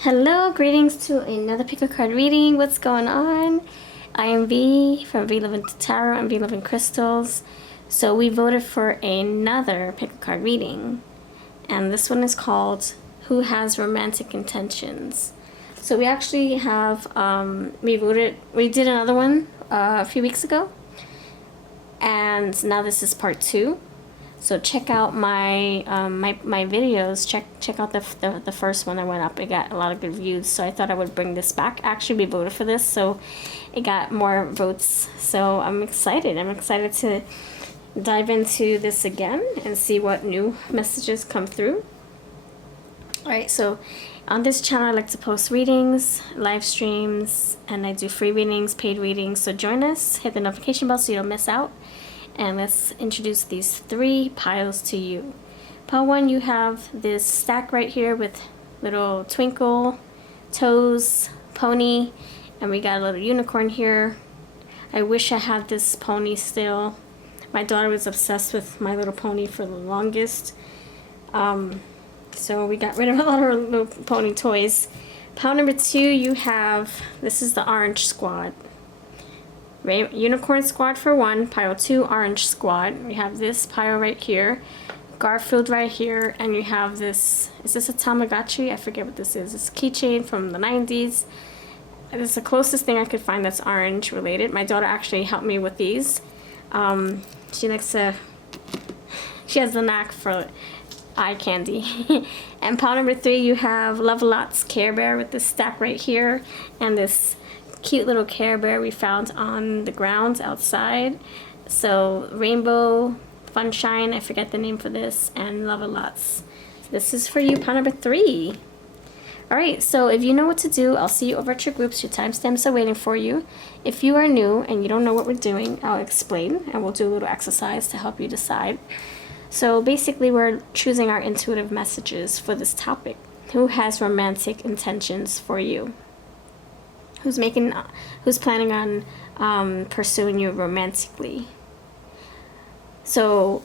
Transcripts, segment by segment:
Hello, greetings to another pick a card reading. What's going on? I am V from VLoveCrystals Tarot and VLoveCrystals. So we voted for another pick a card reading, and this one is called "Who Has Romantic Intentions?" So we actually have we did another one a few weeks ago, and now this is part 2. So check out my my videos. Check out the first one that went up. It got a lot of good views, so I thought I would bring this back. Actually, we voted for this, so it got more votes. So I'm excited. I'm excited to dive into this again and see what new messages come through. All right, so on this channel I like to post readings, live streams, and I do free readings, paid readings. So join us, hit the notification bell so you don't miss out. And let's introduce these 3 piles to you. Pile 1, you have this stack right here with little twinkle, toes, pony, and we got a little unicorn here. I wish I had this pony still. My daughter was obsessed with My Little Pony for the longest. So we got rid of a lot of our little pony toys. Pile number 2, you have, this is the orange squad. Unicorn squad for 1, pile 2, orange squad. We have this pile right here, Garfield right here, and you have this, is this a Tamagotchi? I forget what this is. It's a keychain from the 90s. This is the closest thing I could find that's orange related. My daughter actually helped me with these. She likes to, she has the knack for eye candy. And pile number 3, you have Love Lots Care Bear with this stack right here, and this cute little Care Bear we found on the grounds outside. So Rainbow, Funshine, I forget the name for this, and Love a Lots. So this is for you, pile number 3. Alright, so if you know what to do, I'll see you over at your groups. Your timestamps are waiting for you. If you are new and you don't know what we're doing, I'll explain, and we'll do a little exercise to help you decide. So basically we're choosing our intuitive messages for this topic. Who has romantic intentions for you? Who's planning on pursuing you romantically? So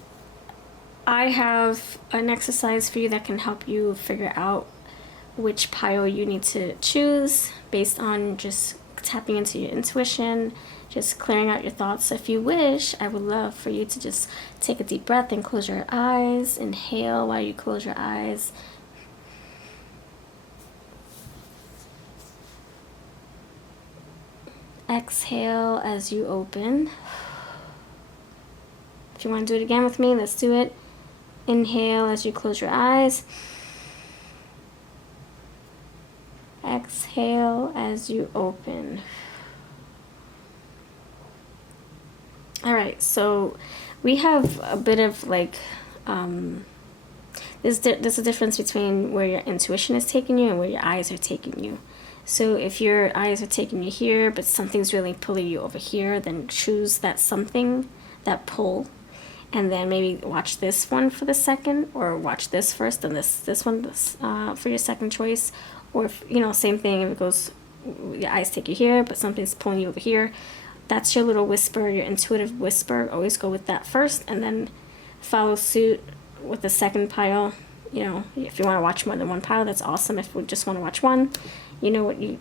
I have an exercise for you that can help you figure out which pile you need to choose based on just tapping into your intuition, just clearing out your thoughts. So if you wish, I would love for you to just take a deep breath and close your eyes. Inhale while you close your eyes. Exhale as you open. If you want to do it again with me, let's do it. Inhale as you close your eyes. Exhale as you open. Alright, so we have a bit of like, there's a difference between where your intuition is taking you and where your eyes are taking you. So if your eyes are taking you here, but something's really pulling you over here, then choose that something, that pull, and then maybe watch this one for the second, or watch this first, and this one for your second choice. Or if, same thing, if it goes, your eyes take you here, but something's pulling you over here. That's your little whisper, your intuitive whisper. Always go with that first, and then follow suit with the second pile. If you want to watch more than one pile, that's awesome. If we just want to watch one, you know what you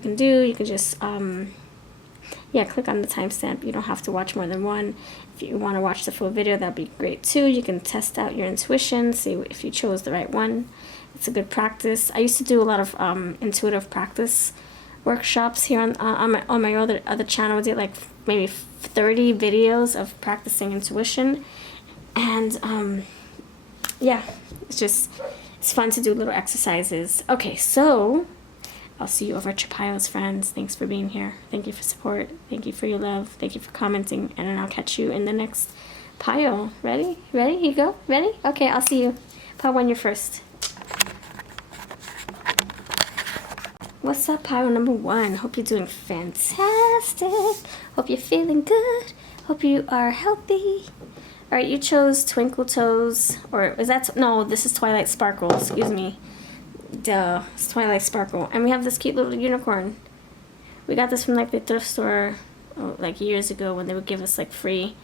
can do. You can just click on the timestamp. You don't have to watch more than one. If you want to watch the full video, that'd be great too. You can test out your intuition, see if you chose the right one. It's a good practice. I used to do a lot of intuitive practice workshops here on my other channel. I did like maybe 30 videos of practicing intuition, and it's fun to do little exercises. Okay, so I'll see you over at your piles, friends. Thanks for being here. Thank you for support. Thank you for your love. Thank you for commenting, and then I'll catch you in the next pile. Ready? Here you go. Ready? Okay, I'll see you. Pile 1, you're first. What's up, pile number 1? Hope you're doing fantastic. Hope you're feeling good. Hope you are healthy. Alright, you chose Twinkle Toes, or is that, no, this is Twilight Sparkle, excuse me. Duh, it's Twilight Sparkle. And we have this cute little unicorn. We got this from like the thrift store like years ago when they would give us like free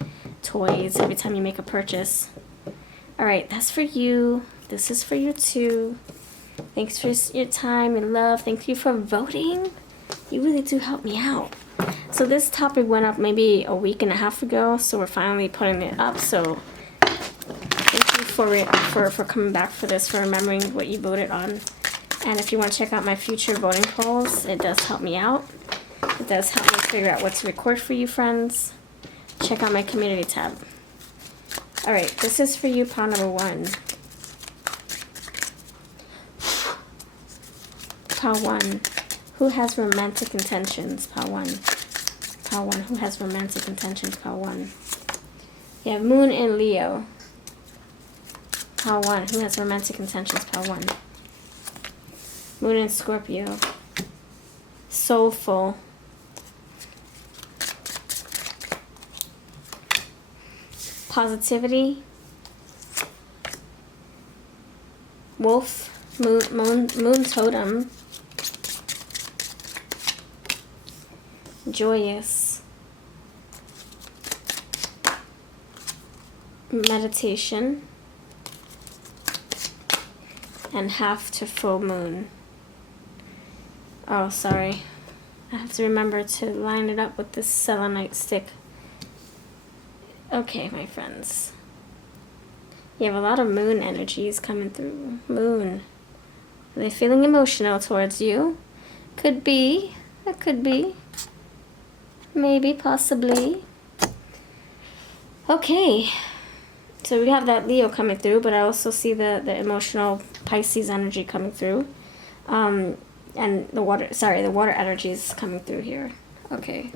toys every time you make a purchase. Alright, that's for you. This is for you too. Thanks for your time and love. Thank you for voting. You really do help me out. So this topic went up maybe a week and a half ago, so we're finally putting it up. So thank you for coming back for this, for remembering what you voted on. And if you want to check out my future voting polls, it does help me out. It does help me figure out what to record for you, friends. Check out my community tab. Alright, this is for you, pile number 1. Pile 1. Who has romantic intentions? Pile 1. Pile 1. Who has romantic intentions? Pile 1. You have Moon in Leo. Pile 1. Who has romantic intentions? Pile 1. Moon in Scorpio. Soulful. Positivity. Wolf. Moon totem. Joyous. Meditation. And half to full moon. Oh, sorry. I have to remember to line it up with this selenite stick. Okay, my friends. You have a lot of moon energies coming through. Moon. Are they feeling emotional towards you? Could be. It could be. Maybe, possibly. Okay. So we have that Leo coming through, but I also see the emotional Pisces energy coming through. And the water energy is coming through here. Okay.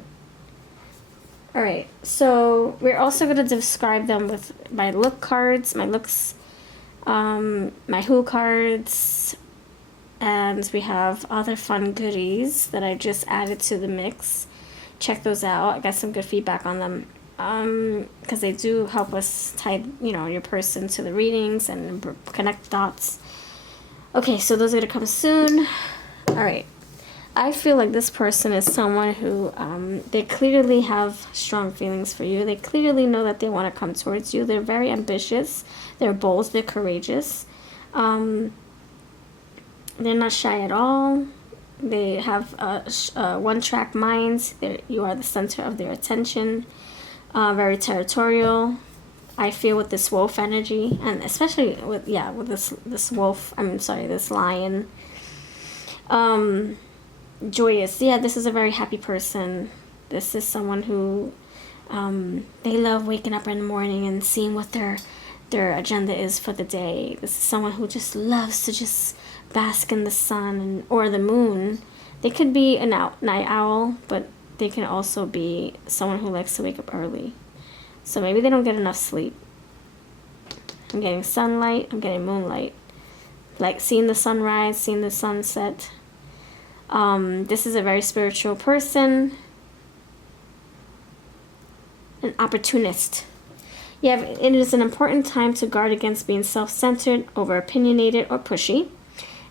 Alright, so we're also going to describe them with my look cards, my looks, my who cards, and we have other fun goodies that I just added to the mix. Check those out. I got some good feedback on them, because they do help us tie, your person to the readings and connect dots. Okay, so those are going to come soon. Alright, I feel like this person is someone who, they clearly have strong feelings for you. They clearly know that they want to come towards you. They're very ambitious. They're bold. They're courageous. They're not shy at all. They have one-track minds. You are the center of their attention. Very territorial. I feel with this wolf energy, and especially with this wolf. This lion. Joyous. Yeah, this is a very happy person. This is someone who they love waking up in the morning and seeing what their agenda is for the day. This is someone who just loves to just bask in the sun or the moon. They could be a night owl, but they can also be someone who likes to wake up early. So maybe they don't get enough sleep. I'm getting sunlight. I'm getting moonlight. Like seeing the sunrise, seeing the sunset. This is a very spiritual person. An opportunist. Yeah, it is an important time to guard against being self-centered, over-opinionated, or pushy.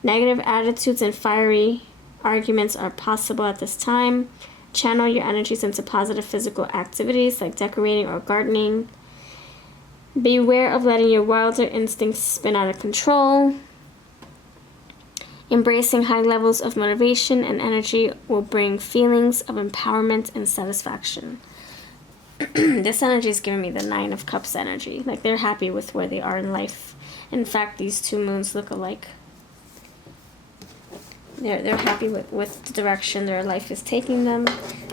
Negative attitudes and fiery arguments are possible at this time. Channel your energies into positive physical activities like decorating or gardening. Beware of letting your wilder instincts spin out of control. Embracing high levels of motivation and energy will bring feelings of empowerment and satisfaction. This energy is giving me the 9 of Cups energy. Like they're happy with where they are in life. In fact, these two moons look alike. They're happy with the direction their life is taking them.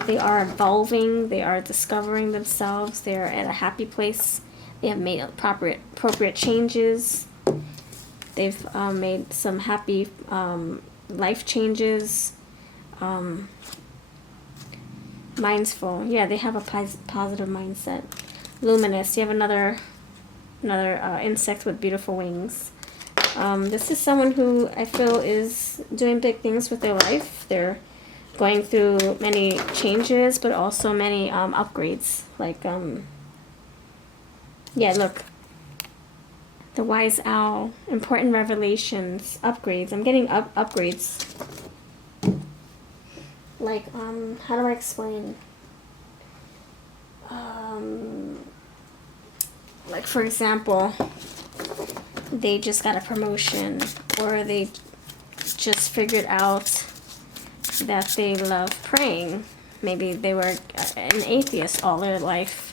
They are evolving. They are discovering themselves. They are at a happy place. They have made appropriate changes. They've made some happy life changes. Mind's full. Yeah, they have a positive mindset. Luminous. You have another insect with beautiful wings. This is someone who I feel is doing big things with their life. They're going through many changes, but also many upgrades. Like, yeah, look. The Wise Owl. Important revelations. Upgrades. I'm getting upgrades. Like, how do I explain? Like, for example, they just got a promotion, or they just figured out that they love praying. Maybe they were an atheist all their life.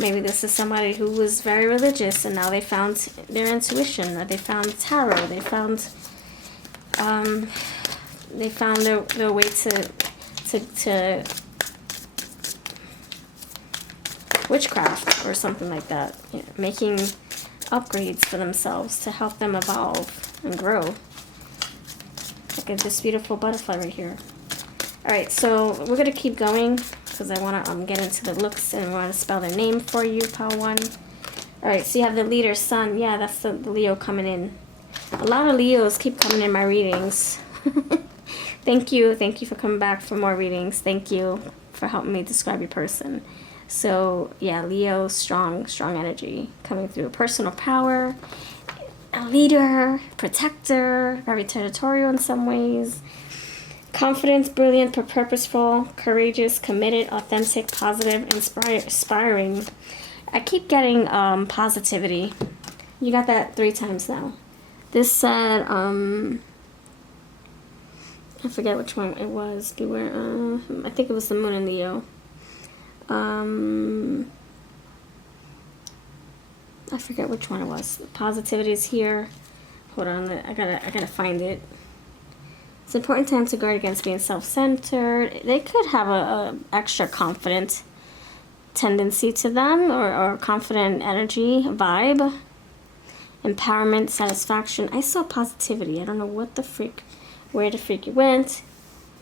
Maybe this is somebody who was very religious and now they found their intuition, or they found tarot, they found their way to witchcraft or something like that, you know, making upgrades for themselves to help them evolve and grow. Look at this beautiful butterfly right here. Alright, so we're going to keep going because I want to get into the looks and I want to spell their name for you, pile 1. Alright, so you have the leader, sun. Yeah, that's the Leo coming in. A lot of Leos keep coming in my readings. Thank you for coming back for more readings. Thank you for helping me describe your person. So yeah, Leo, strong energy coming through. Personal power, a leader, protector, very territorial in some ways. Confident, brilliant, purposeful, courageous, committed, authentic, positive, inspiring. I keep getting positivity. You got that 3 times now. This said, I forget which one it was. Beware. I think it was the moon in Leo. I forget which one it was. Positivity is here. Hold on, I gotta find it. It's an important time to guard against being self-centered. They could have a extra confident tendency to them, or confident energy, vibe. Empowerment, satisfaction. I saw positivity. I don't know what the freak, where the freak it went.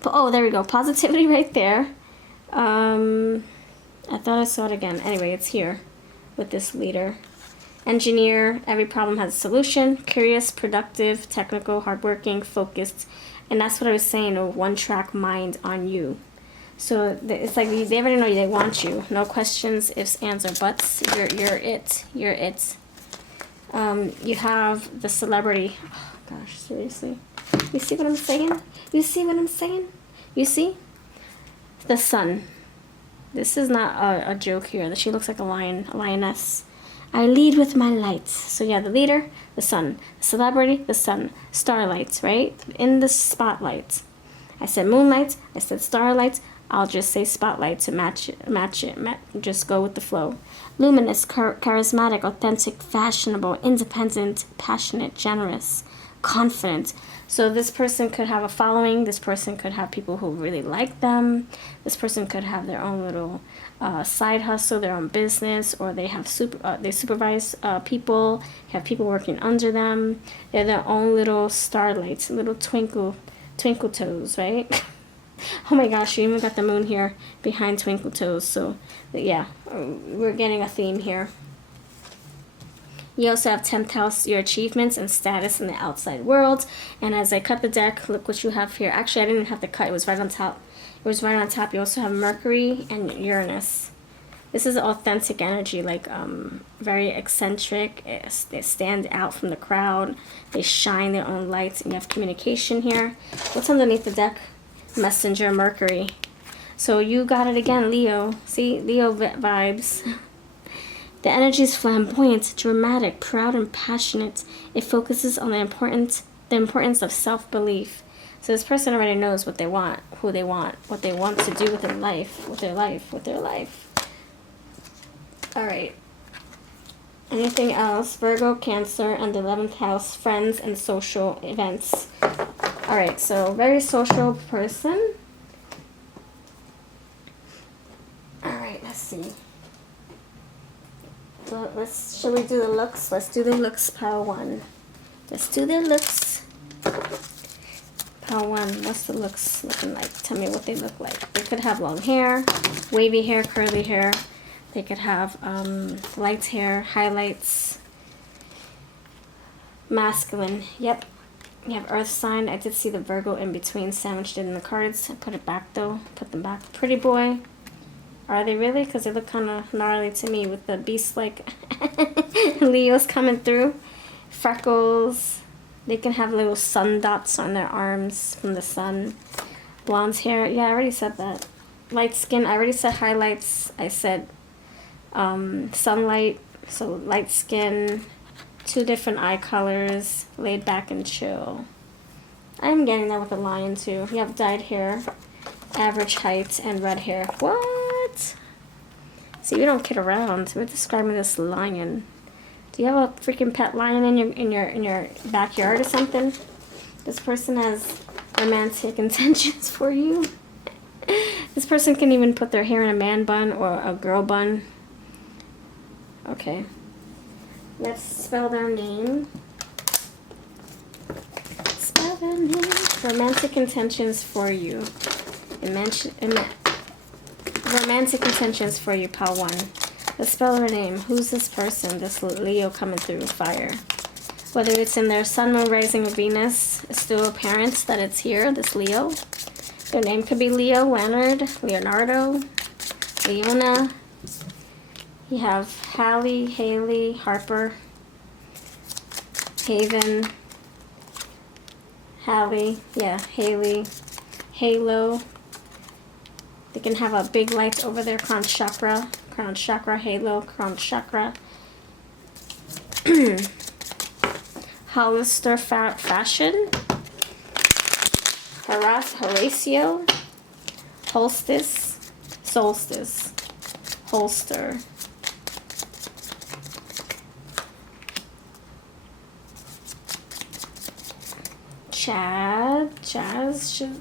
But oh, there we go. Positivity right there. I thought I saw it again. Anyway, it's here with this leader. Engineer, every problem has a solution. Curious, productive, technical, hardworking, focused. And that's what I was saying, a one-track mind on you. So it's like they already know they want you. No questions, ifs, ands, or buts. You're it. You're it. You have the celebrity. Oh, gosh, seriously. You see what I'm saying? You see what I'm saying? You see? The sun. This is not a joke here. She looks like a lioness. I lead with my lights. So yeah, the leader, the sun. The celebrity, the sun. Starlights, right? In the spotlight. I said moonlight. I said starlight. I'll just say spotlight to match it. Just go with the flow. Luminous, charismatic, authentic, fashionable, independent, passionate, generous, confident. So this person could have a following. This person could have people who really like them. This person could have their own little side hustle, their own business, or they have they supervise people, have people working under them. They're their own little starlights, little twinkle toes, right? Oh my gosh, you even got the moon here behind twinkle toes. So yeah, we're getting a theme here. You also have 10th house, your achievements and status in the outside world. And as I cut the deck, look what you have here. Actually, I didn't have to cut. It was right on top. It was right on top. You also have Mercury and Uranus. This is authentic energy, like very eccentric. They stand out from the crowd. They shine their own lights. And you have communication here. What's underneath the deck? Messenger, Mercury. So you got it again, Leo. See, Leo vibes. The energy is flamboyant, dramatic, proud, and passionate. It focuses on the importance of self-belief. So this person already knows what they want, who they want, what they want to do with their life, with their life. All right. Anything else? Virgo, Cancer, and the 11th house, friends and social events. All right, so very social person. All right, let's see. So shall we do the looks? Let's do the looks, pile 1. Let's do the looks. Pile 1, what's the looks looking like? Tell me what they look like. They could have long hair, wavy hair, curly hair. They could have light hair, highlights. Masculine, yep. You have earth sign. I did see the Virgo in between sandwiched in the cards. I put it back though. Put them back. Pretty boy. Are they really? Because they look kind of gnarly to me with the beast-like Leos coming through. Freckles. They can have little sun dots on their arms from the sun. Blonde hair. Yeah, I already said that. Light skin. I already said highlights. I said sunlight. So light skin. 2 different eye colors. Laid back and chill. I'm getting that with a lion too. You have dyed hair, average height, and red hair. What? See, we don't kid around. We're describing this lion. Do you have a freaking pet lion in your backyard or something? This person has romantic intentions for you. This person can even put their hair in a man bun or a girl bun. Okay. Let's spell their name. Spell their name. Romantic intentions for you. Romantic intentions for you, pal 1. Let's spell their name. Who's this person? This Leo coming through fire. Whether it's in their sun, moon, rising, or Venus, it's still apparent that it's here, this Leo. Their name could be Leo, Leonard, Leonardo, Leona. You have Hallie, Haley, Harper, Haven, Hallie, yeah, Haley, Halo. They can have a big light over their crown chakra, halo, crown chakra. Hollister Fashion, Horatio, Solstice, Holster.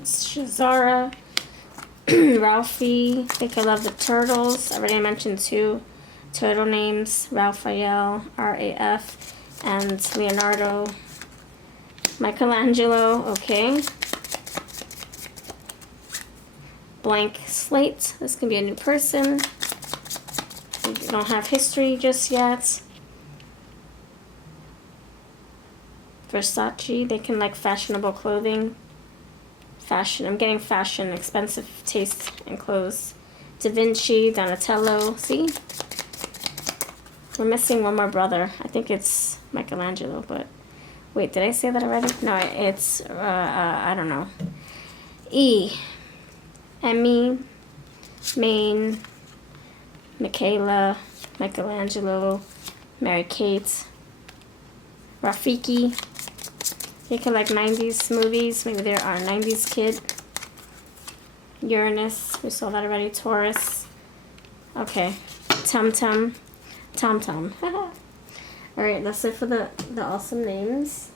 Shazara, Ralphie. I think I love the turtles. I already mentioned 2 turtle names, Raphael, R-A-F, and Leonardo. Michelangelo, okay. Blank slate. This can be a new person. You don't have history just yet. Versace, they can like fashionable clothing. Fashion, I'm getting fashion, expensive taste in clothes. Da Vinci, Donatello, see? We're missing one more brother. I think it's Michelangelo, but wait, did I say that already? No, it's, I don't know. E. Emmy, Maine, Michele, Michelangelo, Mary Kate, Rafiki. They could like 90s movies. Maybe there are 90s kid. Uranus. We saw that already. Taurus. Okay. Tum Tum. Alright, that's it for the awesome names.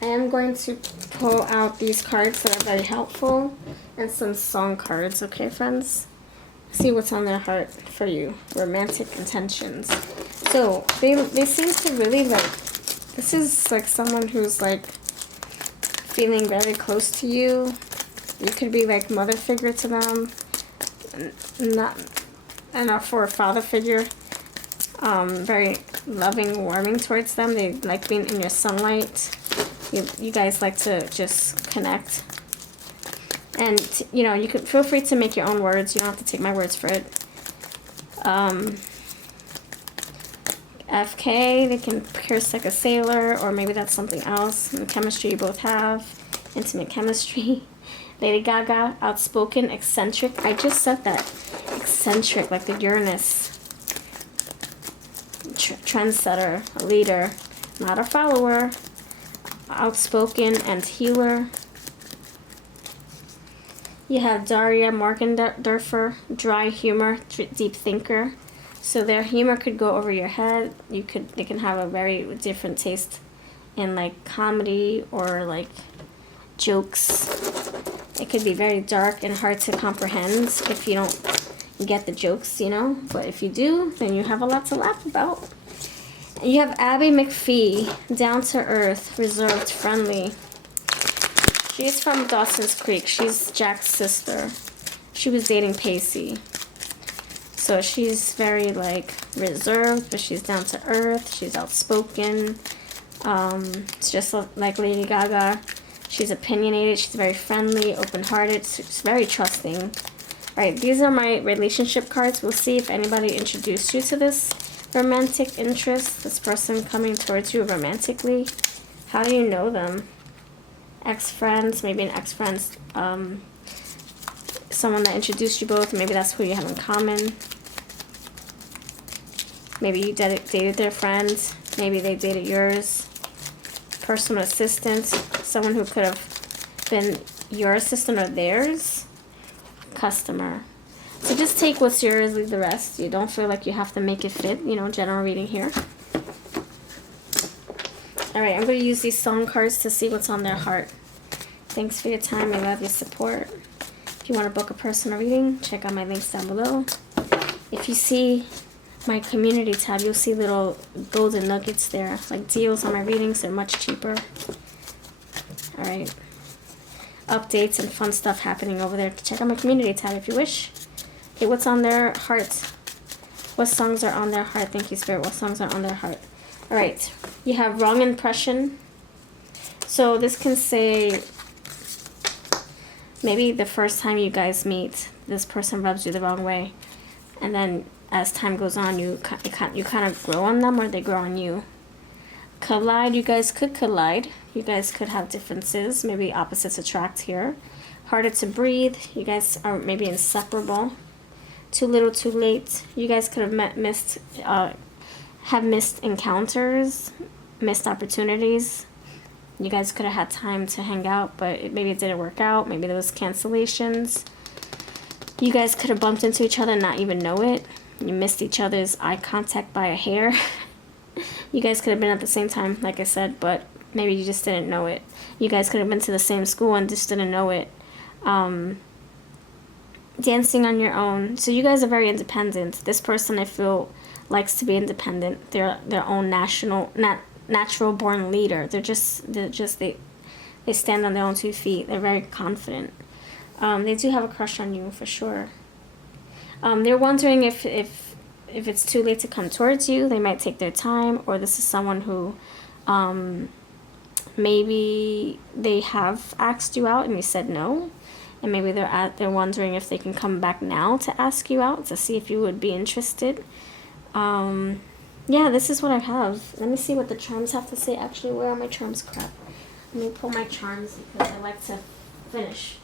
I am going to pull out these cards that are very helpful and some song cards, okay, friends? See what's on their heart for you. Romantic intentions. So, they seem to really like, this is like someone who's like feeling very close to you. You could be like mother figure to them. And for a father figure. Very loving, warming towards them. They like being in your sunlight. You guys like to just connect. And, you know, you can feel free to make your own words. You don't have to take my words for it. FK, they can pierce like a sailor, or maybe that's something else. The chemistry you both have. Intimate chemistry. Lady Gaga, outspoken, eccentric. I just said that. Eccentric, like the Uranus. Trendsetter, a leader, not a follower. Outspoken and healer. You have Daria Morgendorfer, dry humor, deep thinker. So their humor could go over your head. They can have a very different taste in like comedy or like jokes. It could be very dark and hard to comprehend if you don't get the jokes, you know. But if you do, then you have a lot to laugh about. You have Abby McPhee, down to earth, reserved, friendly. She's from Dawson's Creek. She's Jack's sister. She was dating Pacey. So she's very like reserved, but she's down to earth. She's outspoken. It's just like Lady Gaga. She's opinionated. She's very friendly, open-hearted. She's very trusting. All right, these are my relationship cards. We'll see if anybody introduced you to this romantic interest. This person coming towards you romantically. How do you know them? Ex-friends, maybe an ex-friend, someone that introduced you both. Maybe that's who you have in common. Maybe you dated their friends. Maybe they dated yours. personal assistant, someone who could have been your assistant or theirs, customer. So just take what's yours, leave the rest. You don't feel like you have to make it fit, you know, general reading here. Alright, I'm going to use these song cards to see what's on their heart. Thanks for your time. I love your support. If you want to book a personal reading, check out my links down below. If you see my community tab, you'll see little golden nuggets there, like deals on my readings. They're much cheaper. Alright. Updates and fun stuff happening over there. Check out my community tab if you wish. Okay, what's on their heart? What songs are on their heart? Thank you, Spirit. What songs are on their heart? Alright. You have wrong impression. So this can say maybe the first time you guys meet, this person rubs you the wrong way. And then as time goes on, you kind of grow on them, or they grow on you. Collide, you guys could collide. You guys could have differences. Maybe opposites attract here. Harder to breathe. You guys are maybe inseparable. Too little, too late. You guys could have missed encounters, missed opportunities. You guys could have had time to hang out, but maybe it didn't work out. Maybe there was cancellations. You guys could have bumped into each other and not even know it. You missed each other's eye contact by a hair. You guys could have been at the same time, like I said, but maybe you just didn't know it. You guys could have been to the same school and just didn't know it. Dancing on your own. So you guys are very independent. This person, I feel, likes to be independent. They're their own natural born leader. They stand on their own 2 feet. They're very confident. They do have a crush on you for sure. They're wondering if it's too late to come towards you. They might take their time, or this is someone who maybe they have asked you out and you said no, and maybe they're wondering if they can come back now to ask you out to see if you would be interested. Yeah, this is what I have. Let me see what the charms have to say. Actually, where are my charms? Crap. Let me pull my charms because I like to finish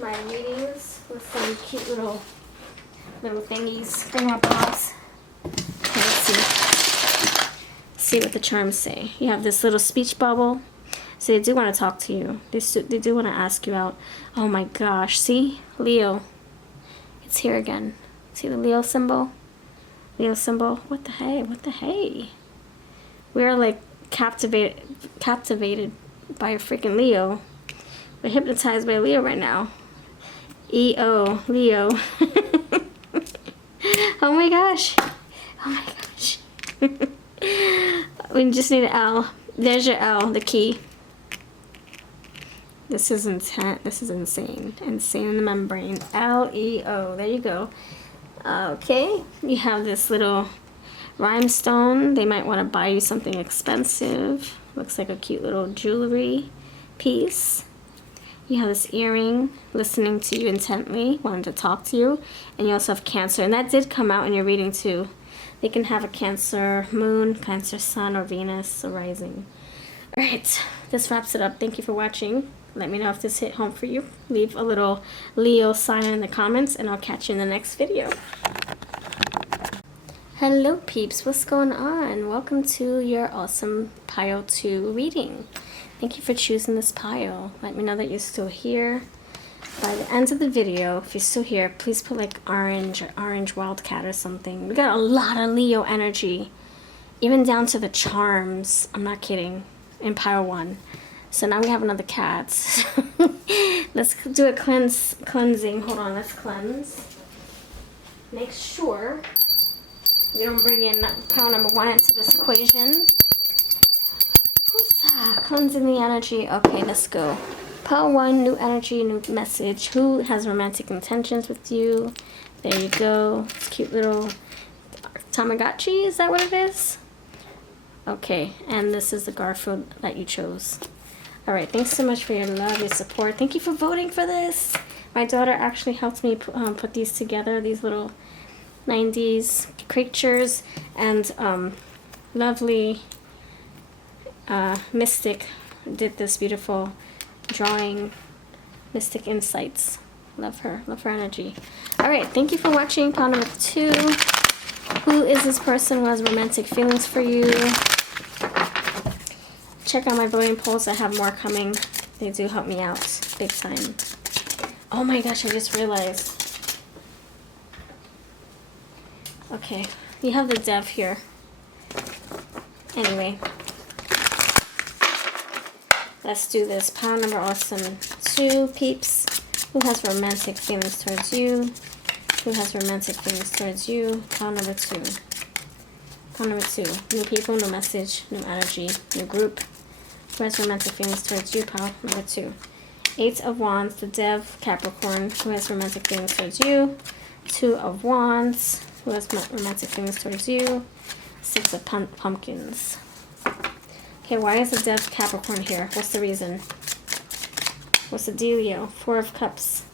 my readings with some cute little thingies, thingamabobbs. Okay, let's see what the charms say. You have this little speech bubble. So they do want to talk to you. They do want to ask you out. Oh my gosh, see? Leo. It's here again. See the Leo symbol? Leo symbol. What the hey? What the hey? We're like captivated by a freaking Leo. We're hypnotized by a Leo right now. EO, Leo. Oh my gosh. Oh my gosh. We just need an L. There's your L, the key. This is intent. This is insane. Insane in the membrane. L-E-O. There you go. Okay. You have this little rhinestone. They might want to buy you something expensive. Looks like a cute little jewelry piece. You have this earring, listening to you intently, wanting to talk to you. And you also have Cancer. And that did come out in your reading too. They can have a Cancer moon, Cancer sun, or Venus, or rising. Alright, this wraps it up. Thank you for watching. Let me know if this hit home for you. Leave a little Leo sign in the comments, and I'll catch you in the next video. Hello peeps, what's going on? Welcome to your awesome pile 2 reading. Thank you for choosing this pile. Let me know that you're still here. By the end of the video, if you're still here, please put like orange or orange wildcat or something. We got a lot of Leo energy, even down to the charms. I'm not kidding. In pile 1. So now we have another cat. Let's do a cleansing. Hold on, let's cleanse. Make sure we don't bring in pile number 1 into this equation. Cleansing the energy. Okay, let's go. Pile 1, new energy, new message. Who has romantic intentions with you? There you go. It's cute little Tamagotchi. Is that what it is? Okay, and this is the Garfield that you chose. Alright, thanks so much for your love, your support. Thank you for voting for this. My daughter actually helped me put these together, these little 90s creatures. And lovely Mystic did this beautiful drawing. Mystic Insights. Love her energy. Alright, thank you for watching pile number 2. Who is this person who has romantic feelings for you? check out my voting polls. I have more coming. They do help me out big time. Oh my gosh, I just realized. Okay, you have the dev here. Anyway, let's do this. Pile number awesome 2, peeps. Who has romantic feelings towards you? Who has romantic feelings towards you? Pile number 2. Pile number 2. New people, new message, new energy, new group. Who has romantic feelings towards you? Pile number 2. 8 of Wands, the Dev, Capricorn. Who has romantic feelings towards you? 2 of Wands. Who has romantic feelings towards you? 6 of Pumpkins. Okay, why is the Dev Capricorn here? What's the reason? What's the dealio? 4 of Cups.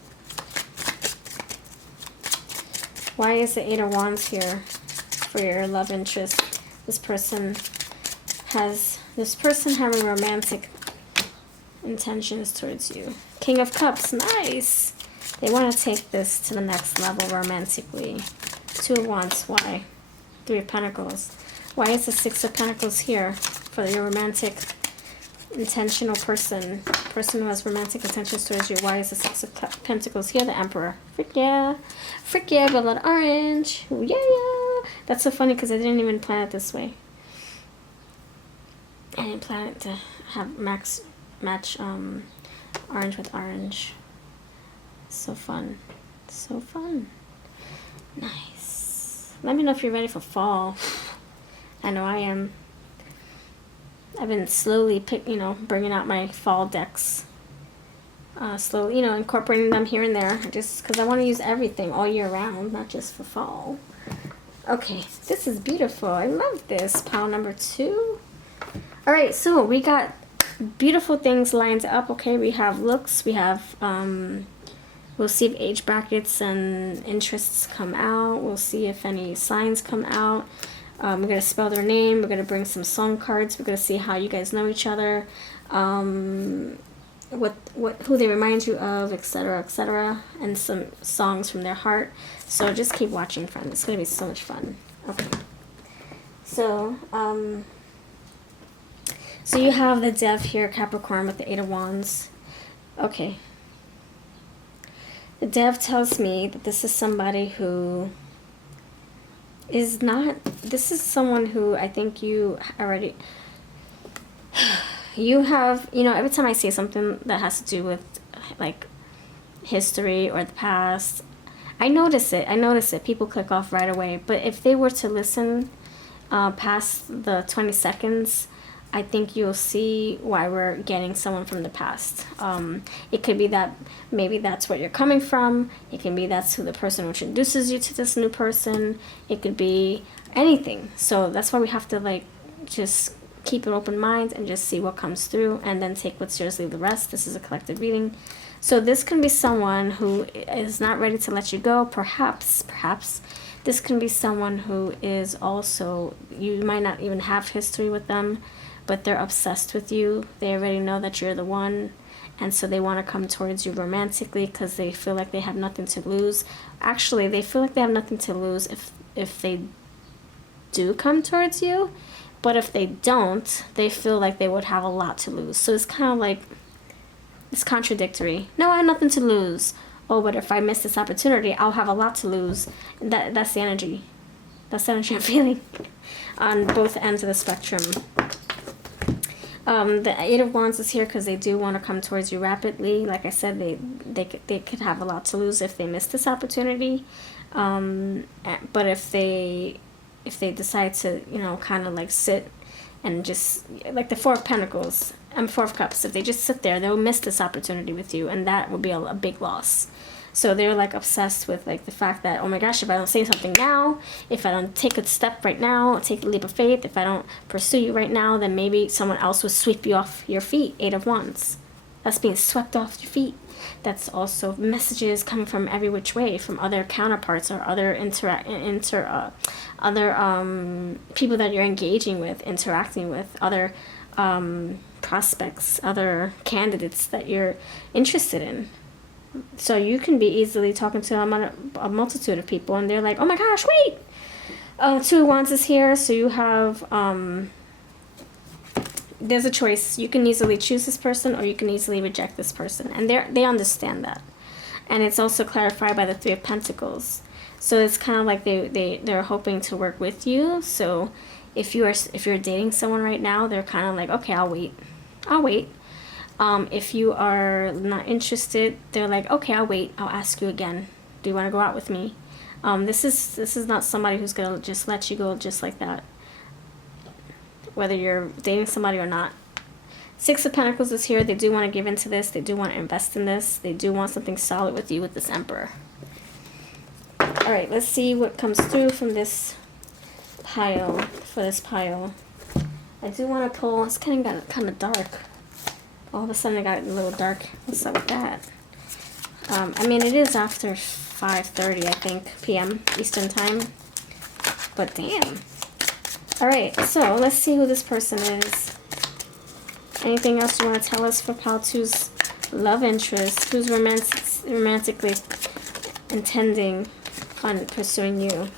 Why is the 8 of Wands here for your love interest? This person having romantic intentions towards you. King of Cups, nice. They want to take this to the next level romantically. 2 of Wands, why? 3 of Pentacles. Why is the 6 of Pentacles here for your romantic intentional person who has romantic intentions towards you? Why is the 6 of Pentacles here? The Emperor. Frick yeah, blood orange. Ooh, yeah. That's so funny because I didn't even plan it this way. I didn't plan it to have match orange with orange. So fun, so fun. Nice. Let me know if you're ready for fall. I know I am. I've been slowly bringing out my fall decks. Slowly, incorporating them here and there, just because I want to use everything all year round, not just for fall. Okay, this is beautiful. I love this. Pile number 2. All right, so we got beautiful things lined up. Okay, we have looks. We have we'll see if age brackets and interests come out. We'll see if any signs come out. We're going to spell their name. We're going to bring some song cards. We're going to see how you guys know each other. Who they remind you of, etc., and some songs from their heart. So just keep watching, friends. It's going to be so much fun. Okay. So, so you have the Dev here, Capricorn, with the 8 of Wands. Okay. The Dev tells me that this is somebody who is not, this is someone who I think you already, you have, every time I say something that has to do with, like, history or the past, I notice it. People click off right away. But if they were to listen past the 20 seconds, I think you'll see why we're getting someone from the past. It could be that maybe that's where you're coming from. It can be that's who the person who introduces you to this new person. It could be anything. So that's why we have to, just keep an open mind and just see what comes through and then take what's yours, leave the rest. This is a collective reading. So this can be someone who is not ready to let you go. Perhaps this can be someone who is also, you might not even have history with them, but they're obsessed with you. They already know that you're the one, and so they want to come towards you romantically because they feel like they have nothing to lose. Actually, they feel like they have nothing to lose if they do come towards you, but if they don't, they feel like they would have a lot to lose. So it's kind of like, it's contradictory. No, I have nothing to lose. Oh, but if I miss this opportunity, I'll have a lot to lose. That's the energy. That's the energy I'm feeling on both ends of the spectrum. The 8 of Wands is here because they do want to come towards you rapidly. Like I said, they could have a lot to lose if they miss this opportunity. But if they decide to, kind of like sit and just, like the 4 of Pentacles and 4 of Cups, if they just sit there, they'll miss this opportunity with you, and that would be a big loss. So they're like obsessed with like the fact that, oh my gosh, if I don't say something now, if I don't take a step right now, take a leap of faith, if I don't pursue you right now, then maybe someone else will sweep you off your feet. 8 of Wands. That's being swept off your feet. That's also messages coming from every which way, from other counterparts or other people that you're engaging with, interacting with, other prospects, other candidates that you're interested in. So you can be easily talking to a multitude of people, and they're like, oh my gosh, wait! 2 of Wands is here, so you have there's a choice. You can easily choose this person, or you can easily reject this person, and they understand that. And it's also clarified by the Three of Pentacles. So it's kind of like they're hoping to work with you. So if you're dating someone right now, they're kind of like, okay, I'll wait. If you are not interested, they're like, okay, I'll wait. I'll ask you again. Do you want to go out with me? This is not somebody who's gonna just let you go just like that, whether you're dating somebody or not. Six of Pentacles is here. They do want to give into this. They do want to invest in this. They do want something solid with you with this Emperor. All right, let's see what comes through from this pile, for this pile. I do want to pull, it's kind of dark. All of a sudden it got a little dark. What's up with that? I mean, it is after 5:30, I think, p.m. Eastern time. But damn. All right, so let's see who this person is. Anything else you want to tell us for pile 2's love interest? Who's romantically intending on pursuing you?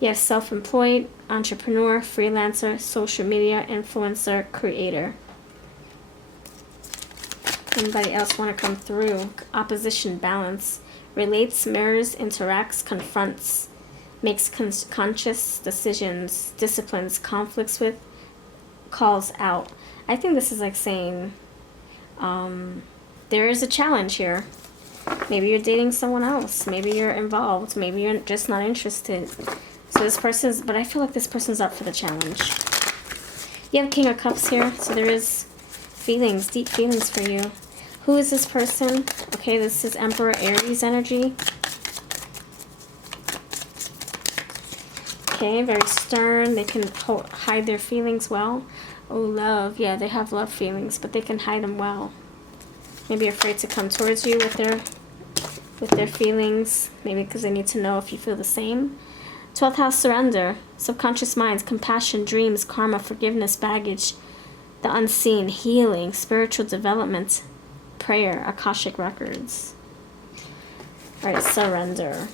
Yes, self-employed, entrepreneur, freelancer, social media influencer, creator. Anybody else want to come through? Opposition, balance. Relates, mirrors, interacts, confronts, makes conscious decisions, disciplines, conflicts with, calls out. I think this is like saying there is a challenge here. Maybe you're dating someone else. Maybe you're involved. Maybe you're just not interested. So this person's, but I feel like this person's up for the challenge. You have King of Cups here, so there is feelings, deep feelings for you. Who is this person? Okay, this is Emperor Aries energy. Okay, very stern. They can hide their feelings well. Oh, love. Yeah, they have love feelings, but they can hide them well. Maybe afraid to come towards you with their feelings. Maybe because they need to know if you feel the same. 12th house, surrender. Subconscious minds, compassion, dreams, karma, forgiveness, baggage, the unseen, healing, spiritual development, prayer, Akashic records. All right, surrender.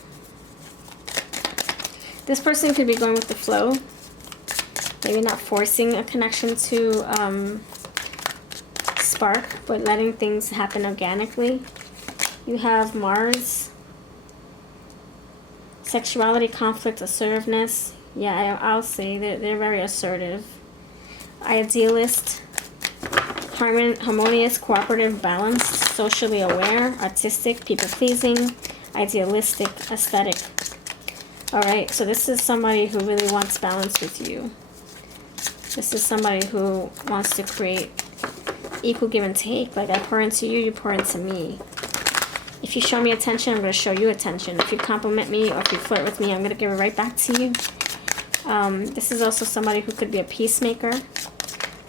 This person could be going with the flow. Maybe not forcing a connection to spark, but letting things happen organically. You have Mars. Sexuality, conflict, assertiveness. Yeah, I'll say they're very assertive. Idealist. Harmonious, cooperative, balanced, socially aware, artistic, people-pleasing, idealistic, aesthetic. Alright, so this is somebody who really wants balance with you. This is somebody who wants to create equal give and take. Like, I pour into you, you pour into me. If you show me attention, I'm going to show you attention. If you compliment me or if you flirt with me, I'm going to give it right back to you. This is also somebody who could be a peacemaker.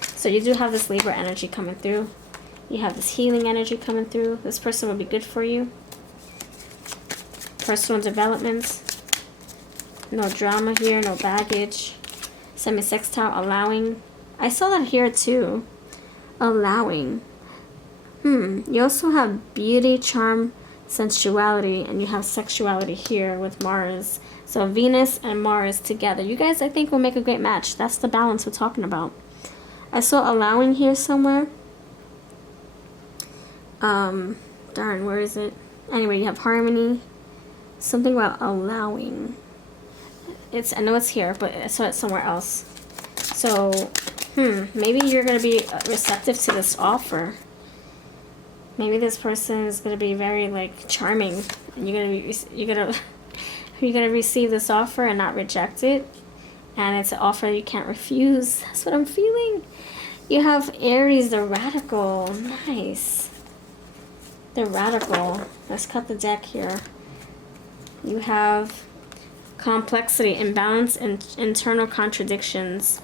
So you do have this Libra energy coming through. You have this healing energy coming through. This person will be good for you. Personal development. No drama here, no baggage. Semi-sextile, allowing. I saw that here too. Allowing. You also have beauty, charm, sensuality, and you have sexuality here with Mars. So Venus and Mars together. You guys, I think, will make a great match. That's the balance we're talking about. I saw allowing here somewhere. Darn, where is it? Anyway, you have harmony. Something about allowing. I know it's here, but I saw it somewhere else. So, maybe you're going to be receptive to this offer. Maybe this person is going to be very, like, charming. And you're gonna receive this offer and not reject it. And it's an offer you can't refuse. That's what I'm feeling. You have Aries, the radical. Nice. The radical. Let's cut the deck here. You have complexity, imbalance, and internal contradictions.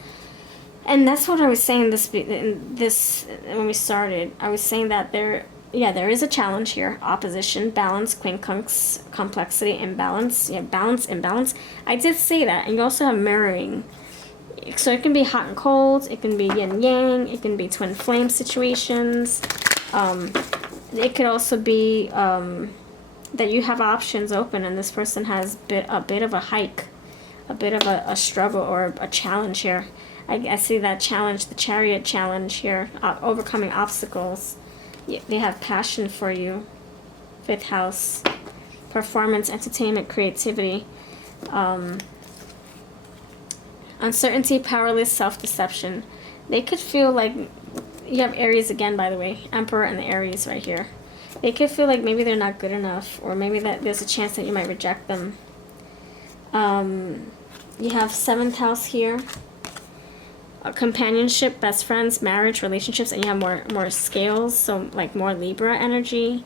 And that's what I was saying this when we started. I was saying that there is a challenge here. Opposition, balance, quincunx, complexity, imbalance. Yeah, balance, imbalance. I did say that. And you also have mirroring. So it can be hot and cold. It can be yin yang. It can be twin flame situations. It could also be that you have options open and this person has a bit of a hike. a bit of a struggle or a challenge here. I see that challenge, the Chariot challenge here, overcoming obstacles. They have passion for you. 5th house, performance, entertainment, creativity, uncertainty, powerless, self-deception. They could feel like, you have Aries again, by the way, Emperor and the Aries right here. They could feel like maybe they're not good enough, or maybe that there's a chance that you might reject them. You have 7th house here, companionship, best friends, marriage, relationships, and you have more scales, so like more Libra energy,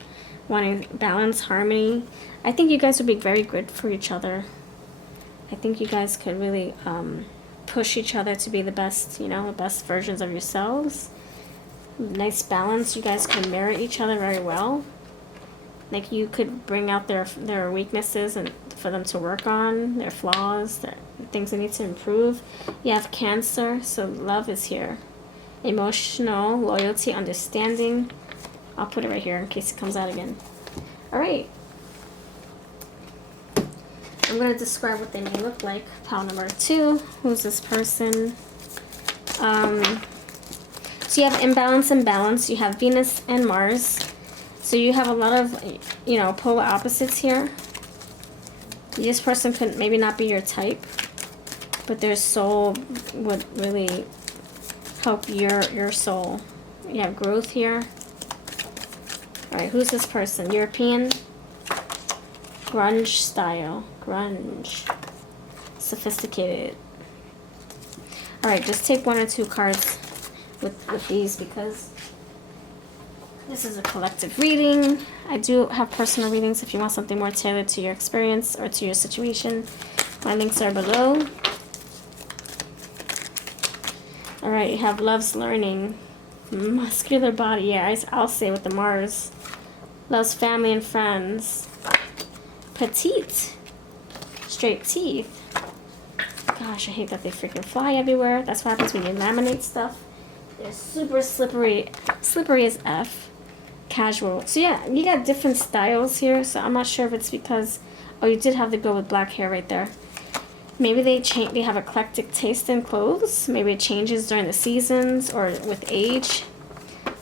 wanting balance, harmony. I think you guys would be very good for each other. I think you guys could really push each other to be the best, you know, the best versions of yourselves. Nice balance. You guys can mirror each other very well. Like you could bring out their weaknesses and for them to work on, their flaws, their things they need to improve. You have Cancer, so love is here. Emotional, loyalty, understanding. I'll put it right here in case it comes out again. All right. I'm going to describe what they may look like. Pile number 2. Who's this person? So you have imbalance and balance. You have Venus and Mars. So you have a lot of, you know, polar opposites here. This person could maybe not be your type, but their soul would really help your soul. You have growth here. All right, who's this person? European. Grunge style. Grunge. Sophisticated. All right, just take 1 or 2 cards with these because this is a collective reading. I do have personal readings if you want something more tailored to your experience or to your situation. My links are below. All right, you have loves learning. Muscular body. Yeah, I'll say with the Mars. Loves family and friends. Petite. Straight teeth. Gosh, I hate that they freaking fly everywhere. That's what happens when you laminate stuff. They're super slippery. Slippery as F. Casual. So yeah, you got different styles here. So I'm not sure if it's because... Oh, you did have the girl with black hair right there. Maybe they have eclectic taste in clothes. Maybe it changes during the seasons or with age.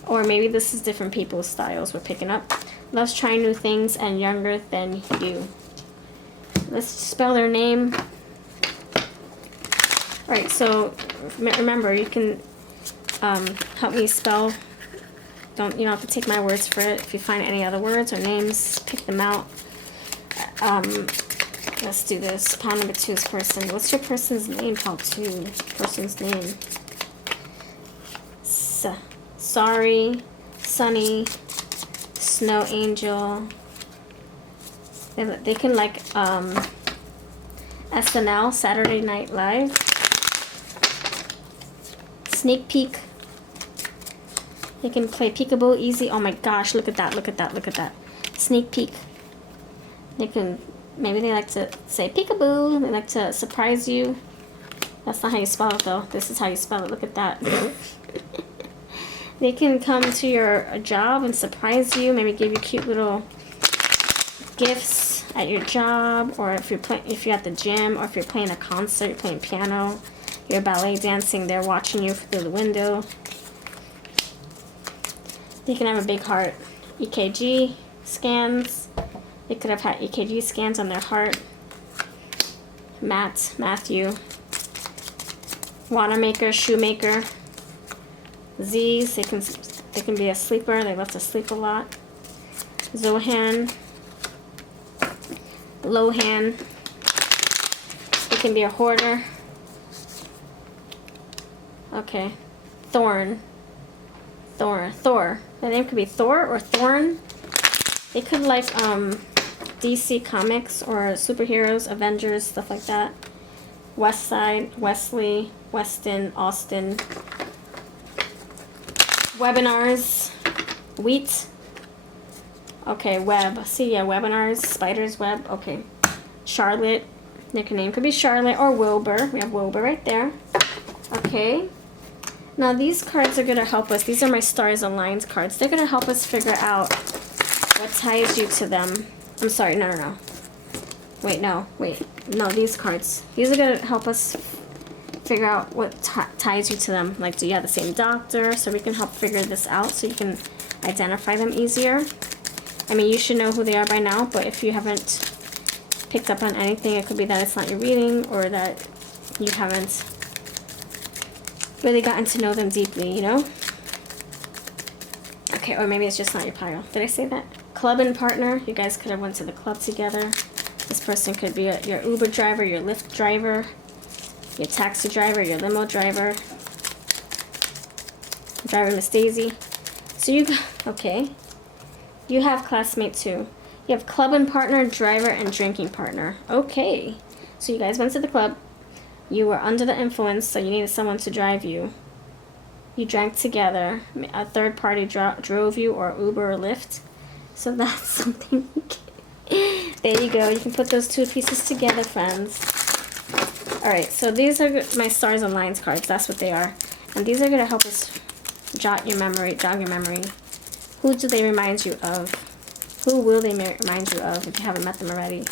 Or maybe this is different people's styles we're picking up. Loves trying new things and younger than you. Let's spell their name. Alright, so remember, you can help me spell. You don't have to take my words for it. If you find any other words or names, pick them out. Let's do this. Pile number 2 is person. What's your person's name? Pile 2. Person's name. Sorry. Sunny. Snow Angel. They can like SNL, Saturday Night Live. Sneak peek. They can play peekaboo easy. Oh my gosh, look at that, look at that, look at that. Sneak peek. They can, maybe they like to say peekaboo. They like to surprise you. That's not how you spell it though. This is how you spell it. Look at that. They can come to your job and surprise you. Maybe give you cute little gifts at your job, or if you're at the gym, or if you're playing a concert, you're playing piano, you're ballet dancing, they're watching you through the window. They can have a big heart. EKG scans. They could have had EKG scans on their heart. Matthew. Watermaker, shoemaker. Z's, they can be a sleeper. They love to sleep a lot. Zohan. Lohan. They can be a hoarder. Okay. Thor. Their name could be Thor or Thorn. They could like DC Comics or superheroes, Avengers, stuff like that. West Side, Wesley, Weston, Austin. Webinars. Wheat. Okay, web. See, yeah, webinars, spider's web. Okay. Charlotte. Their name could be Charlotte or Wilbur. We have Wilbur right there. Okay. Now these cards are going to help us. These are my stars and lines cards. They're going to help us figure out what ties you to them. I'm sorry, no. Wait, no. These cards. These are gonna help us figure out what ties you to them. Like, do you have the same doctor? So we can help figure this out so you can identify them easier. I mean, you should know who they are by now, but if you haven't picked up on anything, it could be that it's not your reading, or that you haven't really gotten to know them deeply, you know? Okay, or maybe it's just not your pile. Did I say that? Club and partner. You guys could have went to the club together. This person could be your Uber driver, your Lyft driver, your taxi driver, your limo driver, Miss Daisy. So you, okay. You have classmate too. You have club and partner, driver, and drinking partner. Okay. So you guys went to the club. You were under the influence, so you needed someone to drive you. You drank together. A third party drove you, or Uber or Lyft. So that's something. There you go. You can put those two pieces together, friends. Alright, so these are my stars and lines cards. That's what they are. And these are going to help us jog your memory. Who do they remind you of? Who will they remind you of if you haven't met them already?